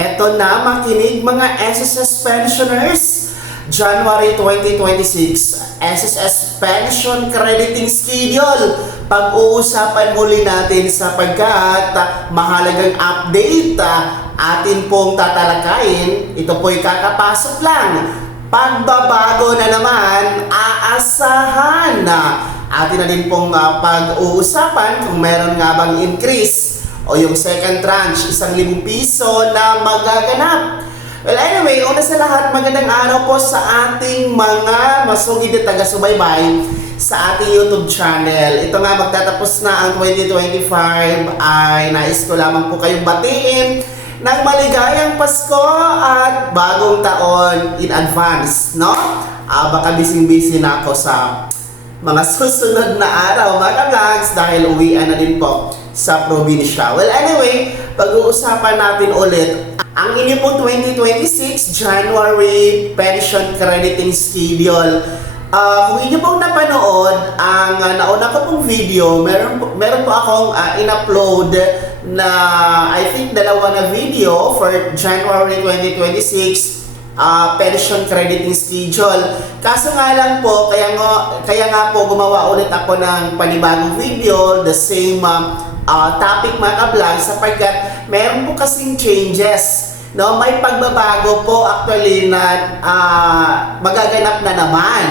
Eto na, makinig mga SSS pensioners. January 2026, SSS Pension Crediting Schedule. Pag-uusapan muli natin sapagkat mahalagang update atin pong tatalakayin. Ito po'y kakapasok lang. Pagbabago na naman, aasahan na. Atin na din pong pag-uusapan kung meron nga bang increase o yung second tranche, 1,000 piso na magaganap. Well, anyway, una sa lahat, magandang araw po sa ating mga masugid na taga-subaybay sa ating YouTube channel. Ito nga, magtatapos na ang 2025 ay nais ko lamang po kayong batiin ng maligayang Pasko at bagong taon in advance, no? Baka busy-busy na ako sa mga susunod na araw, mga vlogs, dahil uwian na din po sa probinsya. Well, anyway, pag-uusapan natin ulit ang inyo pong 2026 January Pension Crediting Schedule. Kung inyo pong napanood ang nauna ko pong video, meron po akong in-upload na I think dalawa na video for January 2026 pension crediting schedule. Kaso nga lang po, kaya nga po gumawa ulit ako ng panibagong video, the same topic mga ka-vlog, sapagkat meron po kasing changes, no? May pagbabago po actually na magaganap na naman.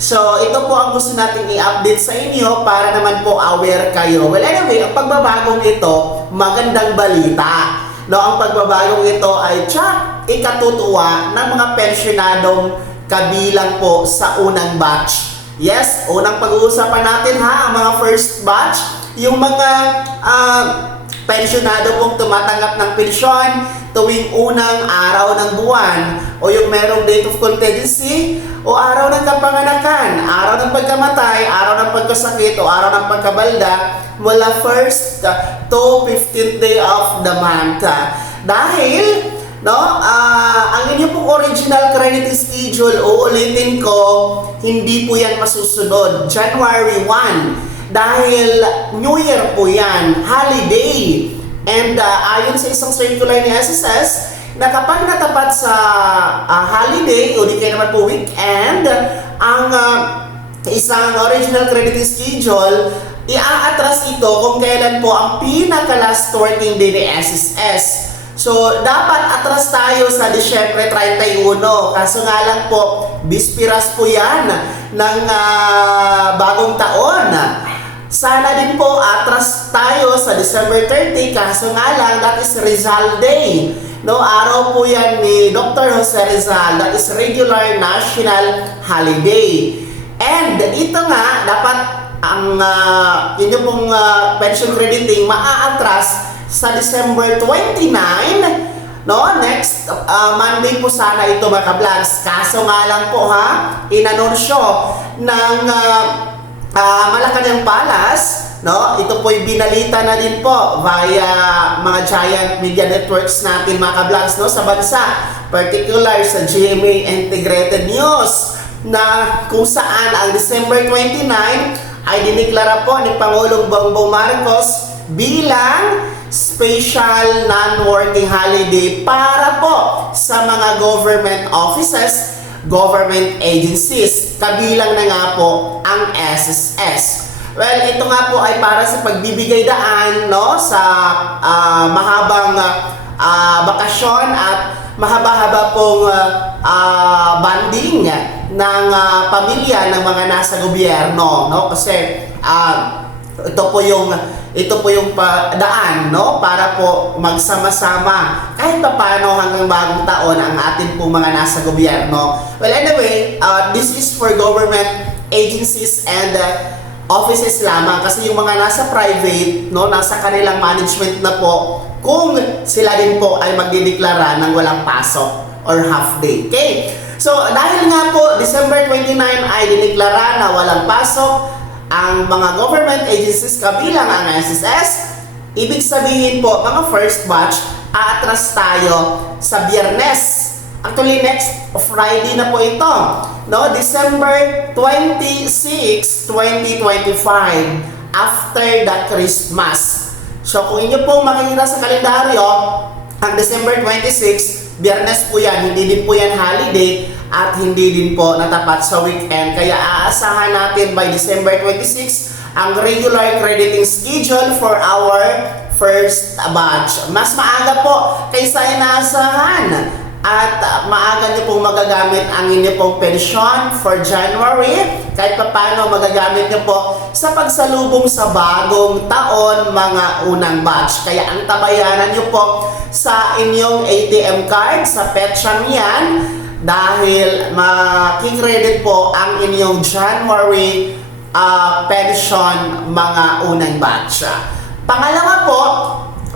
So ito po ang gusto nating i-update sa inyo para naman po aware kayo. Well, anyway, ang pagbabagong ito, magandang balita. No, ang pagbabagong ito ay ikatutuwa ng mga pensyonadong kabilang po sa unang batch. Yes, unang pag-uusapan natin ang mga first batch, yung mga pensyonado pong tumatanggap ng pensyon tuwing unang araw ng buwan, o yung merong date of contingency, o araw ng kapanganakan, araw ng pagkamatay, araw ng pagkasakit, o araw ng pagkabalda, mula 1st to 15th day of the month. Dahil, no, ang inyo pong original crediting schedule, uulitin ko, hindi po yan masusunod. January 1, dahil New Year po yan, holiday. And ayon sa isang circular ni SSS, na kapag natapat sa holiday, o di kaya naman po weekend, ang isang original crediting schedule, i-atras ito kung kailan po ang pinaka-last working day ni SSS. So, dapat atras tayo sa Disyembre 31. Kaso nga lang po, bispiras po yan ng bagong taon. Sana din po atras tayo sa December 30, kaso nga lang, that is Rizal Day. No, araw po yan ni Dr. Jose Rizal, that is regular national holiday. And ito nga, dapat ang inyo pong pension crediting maaatras sa December 29, no? Next Monday po sana ito mga ka-vlogs. Kaso nga lang po inanunsyo ng Malacanang Palace, no? Ito po'y binalita na din po via mga giant media networks natin mga ka-vlogs, no, sa bansa, particular sa GMA Integrated News, na kung saan ang December 29 ay diniklara po ni Pangulong Bongbong Marcos bilang special non-working holiday para po sa mga government offices, government agencies, kabilang na nga po ang SSS. Well, ito nga po ay para sa pagbibigay daan, no, sa mahabang bakasyon at mahaba-haba pong banding ng pamilya ng mga nasa gobyerno, no? Kasi ito po yung daan, no, para po magsama-sama kahit paano hanggang bagong taon ang atin po mga nasa gobyerno. Well, anyway, this is for government agencies and offices lamang, kasi yung mga nasa private, no, nasa kanilang management na po kung sila din po ay magdideklara ng walang pasok or half day. Okay? So, dahil nga po December 29 ay dineklara na walang pasok ang mga government agencies kabilang ang SSS, ibig sabihin po, mga first batch, aatras tayo sa Biyernes. Actually, next Friday na po ito, no? December 26, 2025, after the Christmas. So, kung inyo pong makikita sa kalendaryo, Ang December 26, Biyernes po yan, hindi din po yan holiday at hindi din po natapat sa weekend. Kaya aasahan natin by December 26 ang regular crediting schedule for our first batch. Mas maaga po kaysa inaasahan. At maaga niyo pong magagamit ang inyo pong pensyon for January. Kahit paano magagamit niyo po sa pagsalubong sa bagong taon, mga unang batch. Kaya ang tabayanan niyo po sa inyong ATM card, sa petsyang yan, dahil makikredit po ang inyong January pension, mga unang batch. Pangalawa po,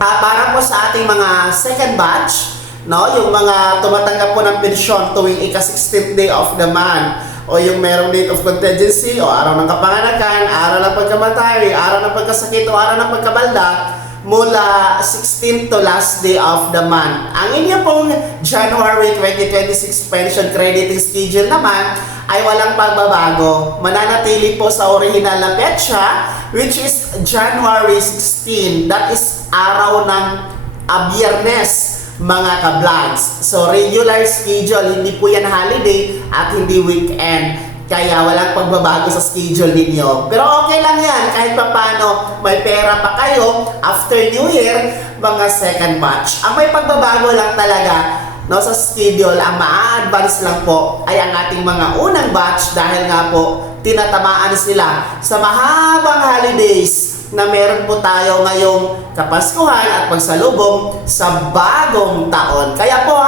para po sa ating mga second batch, no, yung mga tumatanggap po ng pensyon tuwing ika-16th day of the month, o yung merong date of contingency, o araw ng kapanganakan, araw ng pagkamatay, araw ng pagkasakit, o araw ng pagkabalda, mula 16th to last day of the month. Ang inyo pong January 2026 pension crediting schedule naman ay walang pagbabago. Mananatili po sa original na petsa, which is January 16. That is araw ng Biyernes, mga ka-vlogs. So, regular schedule, hindi po yan holiday at hindi weekend. Kaya walang pagbabago sa schedule ninyo. Pero okay lang yan, kahit pa paano may pera pa kayo after New Year, mga second batch. Ang may pagbabago lang talaga, no, sa schedule, ang ma-advance lang po ay ang ating mga unang batch dahil nga po tinatamaan sila sa mahabang holidays na meron po tayo ngayong Kapaskuhan at pagsalubong sa bagong taon. Kaya po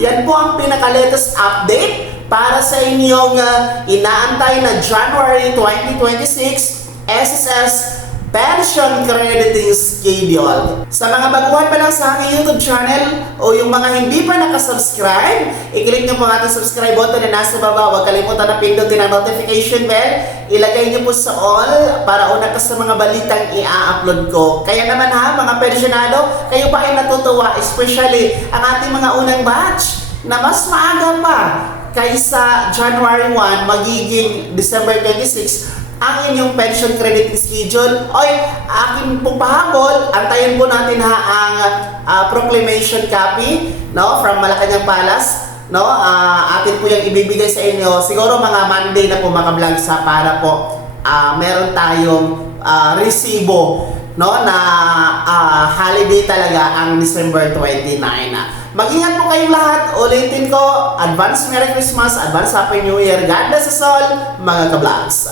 yan po ang pinaka-latest update para sa inyong inaantay na January 2026 SSS Pension Crediting Schedule. Sa mga baguhan pa lang sa aking YouTube channel o yung mga hindi pa nakasubscribe, i-click nyo po ang ating subscribe button na nasa baba. Huwag kalimutan na pindutin ang notification bell. Ilagay nyo po sa all para una ka sa mga balitang i-upload ko. Kaya naman mga pensionado, kayo pa ay natutuwa, especially ang ating mga unang batch na mas maaga pa kaysa January 1 magiging December 26 ang inyong pension crediting schedule. Oy, akin pong pahabol, antayin po natin ang proclamation copy, no, from Malacanang Palace, no. Atin po yung ibibigay sa inyo siguro mga Monday na po, mga vlogs, para po meron tayong resibo, no, na holiday talaga ang December 29. Mag-ingat po kayong lahat. Ulitin ko, advance Merry Christmas, advance Happy New Year. God bless us all, mga ka-vlogs.